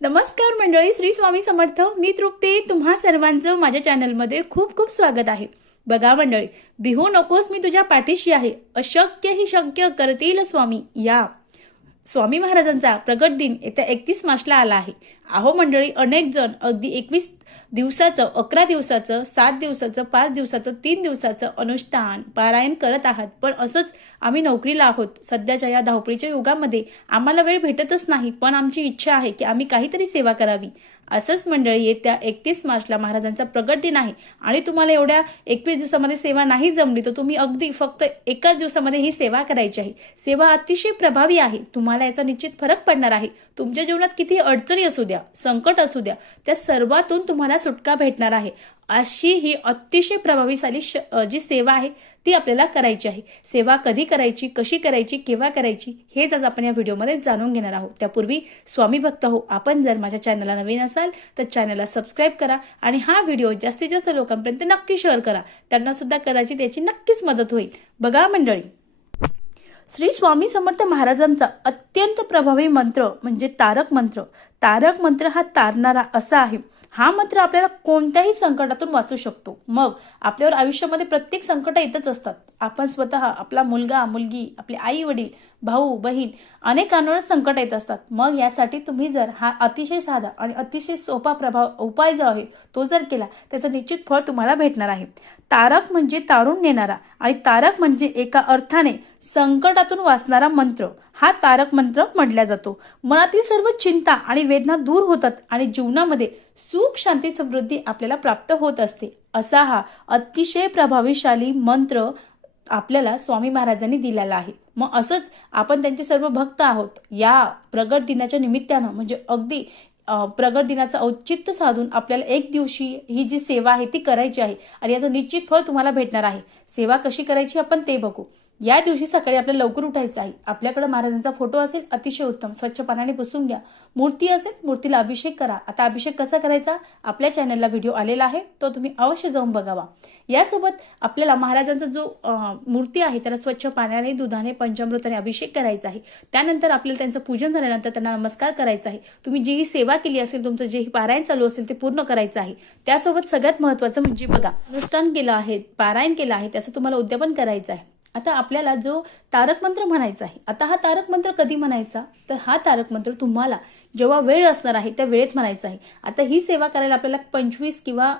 नमस्कार मंडळी श्री स्वामी समर्थ. मी तृप्ती. तुम्हा सर्वांचं माझ्या चॅनलमध्ये खूप खूप स्वागत आहे. बघा मंडळी बिहू नकोस मी तुझ्या पाठीशी आहे. अशक्य ही शक्य करतील स्वामी. या. स्वामी महाराजांचा प्रगट दिन येत्या एकतीस मार्चला आला आहे. अहो मंडळी अनेक जण अगदी एकवीस दिवसाचं अकरा दिवसाचं सात दिवसाचं पाच दिवसाचं तीन दिवसाचं अनुष्ठान पारायण करत आहात. पण असंच आम्ही नोकरीला आहोत. सध्याच्या या धावपळीच्या युगामध्ये आम्हाला वेळ भेटतच नाही पण आमची इच्छा आहे की आम्ही काहीतरी सेवा करावी. असंच मंडळी येत्या एकतीस मार्चला महाराजांचा प्रगट दिन आहे आणि तुम्हाला एवढ्या एकवीस दिवसामध्ये सेवा नाही जमली तर तुम्ही अगदी फक्त एकाच दिवसामध्ये ही सेवा करायची आहे. सेवा अतिशय प्रभावी आहे. तुम्हाला याचा निश्चित फरक पडणार आहे. तुमच्या जीवनात किती अडचणी असू द्या संकट असू द्या त्या सर्वातून तुम्हाला सुटका भेटणार आहे. अशी ही अतिशय प्रभावीशाली श- जी सेवा आहे ती आपल्याला करायची आहे. सेवा कधी करायची कशी करायची केव्हा करायची हेच आज आपण या व्हिडिओमध्ये जाणून घेणार आहोत. त्यापूर्वी स्वामी भक्त हो आपण जर माझ्या चॅनलला नवीन असाल तर चॅनलला सबस्क्राईब करा आणि हा व्हिडिओ जास्तीत जास्त लोकांपर्यंत नक्की शेअर करा. त्यांना सुद्धा कदाचित याची नक्कीच मदत होईल. बघा मंडळी. श्री स्वामी समर्थ महाराजांचा अत्यंत प्रभावी मंत्र म्हणजे तारक मंत्र. तारक मंत्र हा तारणारा असा आहे. हा मंत्र आपल्याला कोणत्याही संकटातून वाचू शकतो. मग आपल्यावर आयुष्यामध्ये प्रत्येक संकट येतच असतात. आपण स्वतः आपला मुलगा मुलगी आपले आई वडील भाऊ बहीण अनेकांवर संकट येत असतात. मग यासाठी तुम्ही जर हा अतिशय साधा आणि अतिशय सोपा प्रभाव उपाय जो आहे तो जर केला त्याचं निश्चित फळ तुम्हाला भेटणार आहे. तारक म्हणजे तारून नेणारा आणि तारक म्हणजे एका अर्थाने संकटातून वाचणारा मंत्र. हा तारक मंत्र म्हटला जातो. मनातील सर्व चिंता आणि वेदना दूर होतात आणि जीवनामध्ये सुख शांती समृद्धी आपल्याला प्राप्त होत असते. असा हा अतिशय प्रभावीशाली मंत्र आपल्याला स्वामी महाराजांनी दिलेला आहे. मग असंच आपण त्यांचे सर्व भक्त आहोत. या प्रगट दिनाच्या निमित्तानं म्हणजे अगदी प्रगट दिनाचं औचित्य साधून आपल्याला एक दिवशी ही जी सेवा आहे ती करायची आहे आणि याचं निश्चित फळ तुम्हाला भेटणार आहे. सेवा कशी करायची आपण ते बघू. या दिवशी सकाळी आपल्याला लवकर उठायचं आहे. आपल्याकडे महाराजांचा फोटो असेल अतिशय उत्तम. स्वच्छ पाण्याने पुसून घ्या. मूर्ती असेल मूर्तीला अभिषेक करा. आता अभिषेक कसा करायचा? आपल्या चॅनलला व्हिडिओ आलेला आहे. तो तुम्ही अवश्य जाऊन बघावा. यासोबत आपल्याला महाराजांचा जो मूर्ती आहे त्याला स्वच्छ पाण्याने दुधाने पंचामृताने अभिषेक करायचा आहे. त्यानंतर आपल्याला त्यांचं पूजन झाल्यानंतर त्यांना नमस्कार करायचा आहे. तुम्ही जी ही सेवा केली असेल तुमचं जे ही पारायण चालू असेल ते पूर्ण करायचं आहे. त्यासोबत सगळ्यात महत्वाचं म्हणजे बघा अनुष्ठान केलं आहे पारायण केलं आहे त्याचं तुम्हाला उद्यापन करायचं आहे. आता आपल्याला जो तारक मंत्र म्हणायचा आहे आता हा तारक मंत्र कधी म्हणायचा? तर हा तारक मंत्र तुम्हाला जेव्हा वेळ असणार आहे त्या वेळेत म्हणायचा आहे. आता ही सेवा करायला आपल्याला पंचवीस किंवा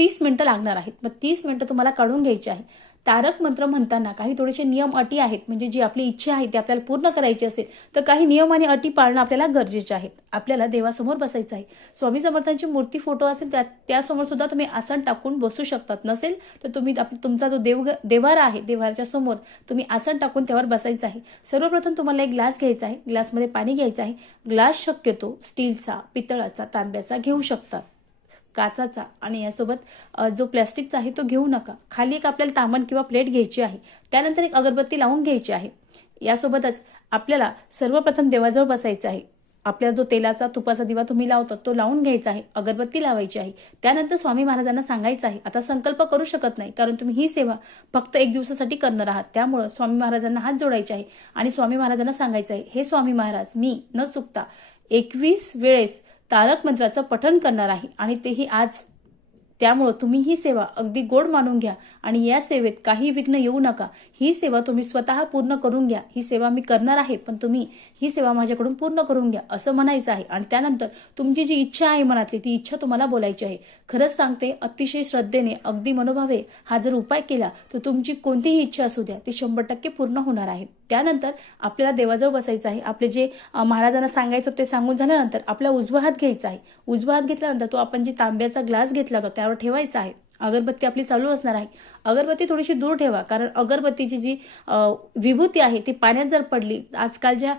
तीस मिनटं लागणार आहेत. मग तीस मिनटं तुम्हाला काढून घ्यायची आहे. तारक मंत्र म्हणताना काही थोडेसे नियम अटी आहेत. म्हणजे जी आपली इच्छा आहे ती आपल्याला पूर्ण करायची असेल तर काही नियम आणि अटी पाळणं आपल्याला गरजेचे आहेत. आपल्याला देवासमोर बसायचं आहे. स्वामी समर्थांची मूर्ती फोटो असेल त्या त्यासमोर सुद्धा तुम्ही आसन टाकून बसू शकतात. नसेल तर तुम्ही आप- तुमचा जो देव देवारा आहे देवाराच्या समोर तुम्ही आसन टाकून त्यावर बसायचं आहे. सर्वप्रथम तुम्हाला एक ग्लास घ्यायचा आहे. ग्लासमध्ये पाणी घ्यायचं आहे. ग्लास शक्यतो स्टीलचा पितळाचा तांब्याचा घेऊ शकतात काचाचा आणि यासोबत जो प्लॅस्टिकचा आहे तो घेऊ नका. खाली एक आपल्याला तामण किंवा प्लेट घ्यायची आहे. त्यानंतर एक अगरबत्ती लावून घ्यायची आहे. यासोबतच आपल्याला सर्वप्रथम देवाजवळ बसायचं आहे. आपल्या जो तेलाचा तुपाचा दिवा तुम्ही लावता तो लावून घ्यायचा आहे. अगरबत्ती लावायची आहे. त्यानंतर स्वामी महाराजांना सांगायचं आहे. आता संकल्प करू शकत नाही कारण तुम्ही ही सेवा फक्त एक दिवसासाठी करणार आहात. त्यामुळं स्वामी महाराजांना हात जोडायचे आहे. आणि स्वामी महाराजांना सांगायचं आहे हे स्वामी महाराज मी न चुकता एकवीस वेळेस तारक मंत्राचं पठण करणार आहे आणि तेही आज. त्यामुळं तुम्ही ही सेवा अगदी गोड मानून घ्या आणि या सेवेत काही विघ्न येऊ नका. ही सेवा तुम्ही स्वतः पूर्ण करून घ्या. ही सेवा मी करणार आहे पण तुम्ही ही सेवा माझ्याकडून पूर्ण करून घ्या असं म्हणायचं आहे. आणि त्यानंतर तुमची जी इच्छा आहे मनातली ती इच्छा तुम्हाला बोलायची आहे. खरंच सांगते अतिशय श्रद्धेने अगदी मनोभावे हा जर उपाय केला तर तुमची कोणतीही इच्छा असू द्या ती शंभर टक्के पूर्ण होणार आहे. त्यानंतर आपल्याला देवाजवळ बसायचं आहे. आपले जे महाराजांना सांगायचं ते सांगून झाल्यानंतर आपला उजवा हात घ्यायचा आहे. उजवा हात घेतल्यानंतर तो आपण जे तांब्याचा ग्लास घेतला होता त्यावर ठेवायचा आहे. अगरबत्ती आपली चालू असणार आहे. अगरबत्ती थोडीशी दूर ठेवा कारण अगरबत्तीची जी विभूती आहे ती पाण्यात जर पडली आजकाल ज्या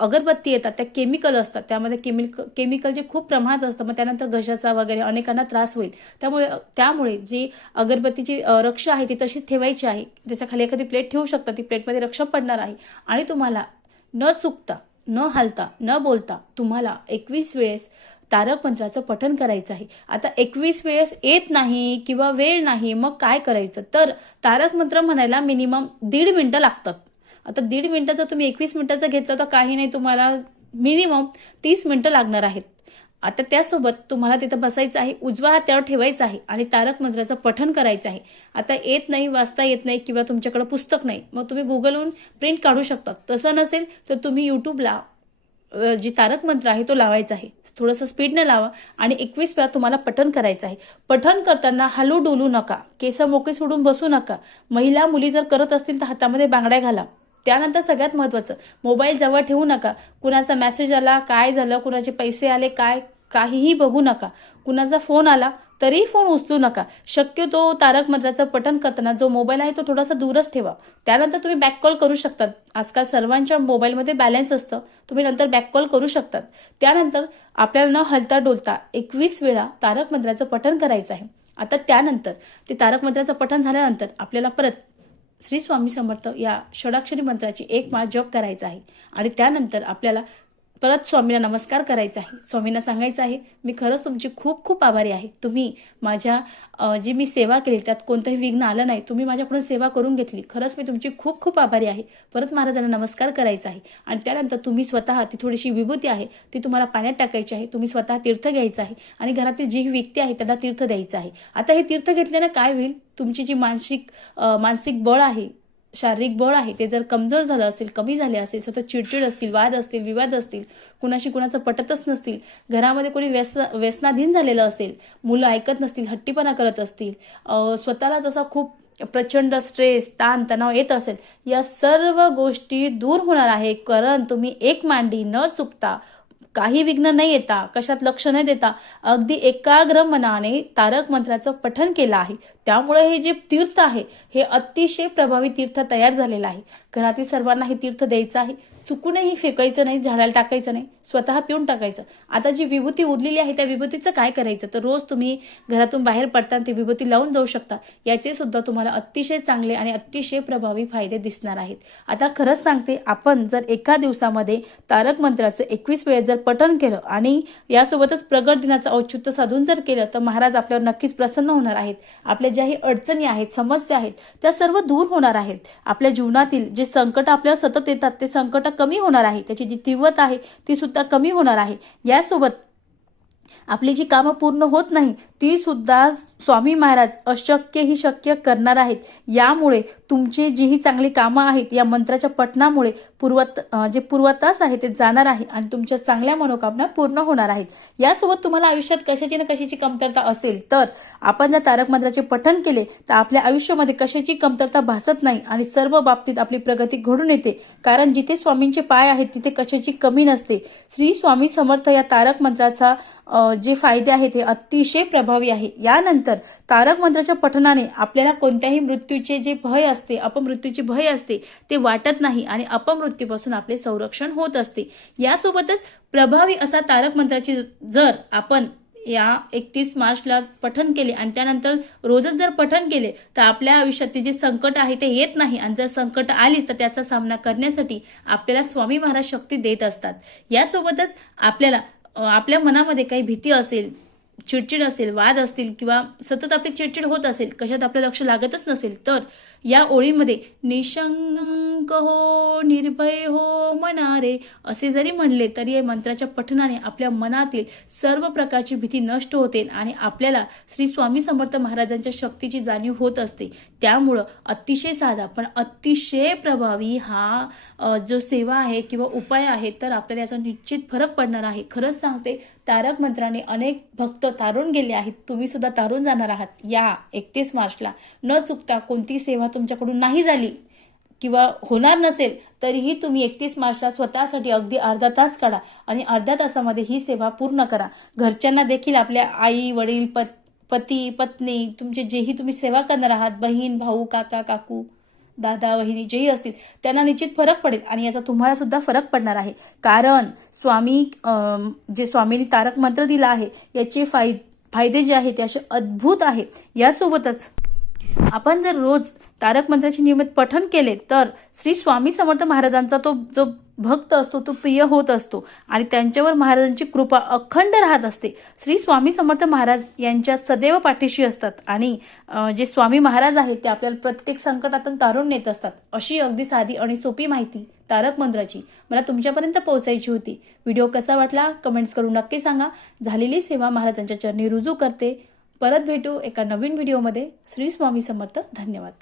अगरबत्ती येतात त्या केमिकल असतात. त्यामध्ये केमिक केमिकलचे खूप प्रमाणात असतं मग त्यानंतर घशाचा वगैरे अनेकांना त्रास होईल. त्यामुळे त्यामुळे जी अगरबत्तीची रक्ष रक्षा आहे ती तशीच ठेवायची आहे. त्याच्याखाली एखादी प्लेट ठेवू शकता ती प्लेटमध्ये रक्षा पडणार आहे. आणि तुम्हाला न चुकता न हालता न बोलता तुम्हाला एकवीस वेळेस तारक मंत्राचं पठण करायचं आहे. आता एकवीस वेळेस येत नाही किंवा वेळ नाही मग काय करायचं? तर तारक मंत्र म्हणायला मिनिमम दीड मिनटं लागतात. आता दीड मिनटं जर तुम्ही एकवीस मिनटाचं घेतलं तर काही नाही तुम्हाला मिनिमम तीस मिनटं लागणार आहेत. आता त्यासोबत तुम्हाला तिथं बसायचं आहे उजवा हात त्यावर ठेवायचा आहे आणि तारक मंत्राचं पठण करायचं आहे. आता येत नाही वाचता येत नाही किंवा तुमच्याकडं पुस्तक नाही मग तुम्ही गुगलहून प्रिंट काढू शकता तसं नसेल तर तुम्ही यूट्यूबला जी तारक मंत्र आहे तो लावायचा आहे. थोडंसं स्पीडने लावा आणि एकवीस वेळा तुम्हाला पठण करायचं आहे. पठण करताना हलू डोलू नका. केस मोके सोडून बसू नका. महिला मुली जर करत असतील तर हातामध्ये बांगड्या घाला. त्यानंतर सगळ्यात महत्त्वाचं मोबाईल जवळ ठेवू नका. कुणाचा मेसेज आला काय झालं कुणाचे पैसे आले काय काहीही बघू नका. कुणाचा फोन आला तरी फोन उचलू नका. शक्यतो तारक मंत्राचं पठन करताना जो मोबाईल आहे तो थोडासा दूरच ठेवा. त्यानंतर तुम्ही बॅक कॉल करू शकतात. आजकाल सर्वांच्या मोबाईलमध्ये बॅलन्स असतं. तुम्ही नंतर बॅक कॉल करू शकतात. त्यानंतर आपल्याला न हलता डोलता एकवीस वेळा तारक मंत्राचं पठन करायचं आहे. आता त्यानंतर ते तारक मंत्राचं पठन झाल्यानंतर आपल्याला परत श्री स्वामी समर्थ या षडाक्षरी मंत्राची एक माळ जप करायचा आहे. आणि त्यानंतर आपल्याला परत स्वामीला नमस्कार करायचा आहे. स्वामींना सांगायचं आहे मी खरंच तुमची खूप खूप आभारी आहे. तुम्ही माझ्या जी मी सेवा केली त्यात कोणतंही विघ्न आलं नाही तुम्ही माझ्याकडून सेवा करून घेतली. खरंच मी तुमची खूप खूप आभारी आहे. परत महाराजांना नमस्कार करायचा आहे. आणि त्यानंतर तुम्ही स्वतः ती थोडीशी विभूती आहे ती तुम्हाला पाण्यात टाकायची आहे तुम्ही स्वतः तीर्थ घ्यायचं आहे आणि घरातील जी व्यक्ती आहे त्यांना तीर्थ द्यायचं आहे. आता हे तीर्थ घेतल्यानं काय होईल? तुमची जी मानसिक मानसिक बळ आहे शारीरिक बळ आहे ते जर कमजोर झालं असेल कमी झाले असेल सतत चिडचिड असतील वाद असतील विवाद असतील कुणाशी कुणाचं पटतच नसतील घरामध्ये कोणी व्यस व्यसनाधीन झालेलं असेल मुलं ऐकत नसतील हट्टीपणा करत असतील स्वतःला जसा खूप प्रचंड स्ट्रेस ताण तणाव येत असेल या सर्व गोष्टी दूर होणार आहे. कारण तुम्ही एक मांडी न चुकता काही विघ्न नाही येता कशात लक्ष न देता अगदी एकाग्र मनाने तारक मंत्राचं पठन केलं आहे. त्यामुळे हे जे तीर्थ आहे हे अतिशय प्रभावी तीर्थ तयार झालेलं आहे. घरातील सर्वांनाही तीर्थ द्यायचं आहे. चुकूनही फेकायचं नाही झाडाला टाकायचं नाही स्वतः पिऊन टाकायचं. आता जी विभूती उरलेली आहे त्या विभूतीचं काय करायचं? तर रोज तुम्ही घरातून बाहेर पडताना ती विभूती लावून जाऊ शकता. याचे सुद्धा तुम्हाला अतिशय चांगले आणि अतिशय प्रभावी फायदे दिसणार आहेत. आता खरंच सांगते आपण जर एका दिवसामध्ये तारक मंत्राचं एकवीस वेळेस जर पठण केलं आणि यासोबतच प्रगट दिनाचं औचित्य साधून जर केलं तर महाराज आपल्यावर नक्कीच प्रसन्न होणार आहेत. आपल्या ज्याही अडचणी आहेत समस्या आहेत त्या सर्व दूर होणार आहेत. आपल्या जीवनातील जे संकट आपल्याला सतत येतात ते संकट कमी होणार आहे. त्याची जी तीव्रता आहे ती सुद्धा कमी होणार आहे. यासोबत आपली जी कामं पूर्ण होत नाही ती सुद्धा स्वामी महाराज अशक्य ही शक्य करणार आहेत. यामुळे तुमची जी ही चांगली कामं आहेत या मंत्राच्या पठणामुळे पूर्वत जे पूर्वतास आहे ते जाणार आहे आणि तुमच्या चांगल्या मनोकामना पूर्ण होणार आहेत. यासोबत तुम्हाला आयुष्यात कशाची ना कशाची कमतरता असेल तर आपण जर तारक मंत्राचे पठण केले तर आपल्या आयुष्यामध्ये कशाची कमतरता भासत नाही आणि सर्व बाबतीत आपली प्रगती घडून येते. कारण जिथे स्वामींचे पाय आहेत तिथे कशाची कमी नसते. श्री स्वामी समर्थ या तारक मंत्राचा जे फायदे आहेत हे अतिशय प्रभावी आहे. यानंतर तारक मंत्राच्या पठणाने आपल्याला कोणत्याही मृत्यूचे जे भय असते अपमृत्यूचे भय असते ते वाटत नाही आणि अपमृत्यूपासून आपले संरक्षण होत असते. यासोबतच प्रभावी असा तारक मंत्राची जर आपण या एकतीस मार्चला पठण केले आणि त्यानंतर रोजच जर पठण केले तर आपल्या आयुष्यातील जे संकट आहे ते येत नाही आणि जर संकट आलीच तर त्याचा सामना करण्यासाठी आपल्याला स्वामी महाराज शक्ती देत असतात. यासोबतच आपल्याला आपल्या मनामध्ये काही भीती असेल चिडचिड असेल वाद असतील किंवा सतत आपली चिडचिड होत असेल कशात आपलं लक्ष लागतच नसेल तर या ओळीमध्ये निशंक हो निर्भय हो मनारे असे जरी म्हणले तरी या मंत्राच्या पठणाने आपल्या मनातील सर्व प्रकारची भीती नष्ट होते आणि आपल्याला श्री स्वामी समर्थ महाराजांच्या शक्तीची जाणीव होत असते. त्यामुळं अतिशय साधा पण अतिशय प्रभावी हा जो सेवा आहे किंवा उपाय आहे तर आपल्याला याचा निश्चित फरक पडणार आहे. खरंच सांगते तारक मंत्राने अनेक भक्त तारून गेले आहेत. तुम्ही सुद्धा तारून जाणार आहात. या एकतीस मार्चला न चुकता कोणती सेवा तुमच्याकडून नाही झाली किंवा होणार नसेल तरीही तुम्ही एकतीस मार्चला स्वतःसाठी अगदी अर्धा तास काढा आणि अर्ध्या तासामध्ये ही सेवा पूर्ण करा. घरच्यांना देखील आपल्या आई वडील पत पती पत्नी तुमचे जेही तुम्ही सेवा करणार आहात बहीण भाऊ काका काकू दादा वहिनी जेही असतील त्यांना निश्चित फरक पडेल आणि याचा तुम्हाला सुद्धा फरक पडणार आहे. कारण स्वामी जे स्वामींनी तारक मंत्र दिला आहे याचे फाय फायदे जे आहेत ते असे अद्भुत आहे. यासोबतच आपण जर रोज तारक मंत्राचे नियमित पठन केले तर श्री स्वामी समर्थ महाराजांचा तो जो भक्त असतो तो प्रिय होत असतो आणि त्यांच्यावर महाराजांची कृपा अखंड राहत असते. श्री स्वामी समर्थ महाराज यांच्या सदैव पाठीशी असतात आणि जे स्वामी महाराज आहेत ते आपल्याला प्रत्येक संकटातून तारून नेत असतात. अशी अगदी साधी आणि सोपी माहिती तारक मंत्राची मला तुमच्यापर्यंत पोहोचायची होती. व्हिडिओ कसा वाटला कमेंट्स करून नक्की सांगा. झालेली सेवा महाराजांच्या चरणी रुजू करते. परत भेटू एका नवीन व्हिडिओमध्ये. श्री स्वामी समर्थ. धन्यवाद.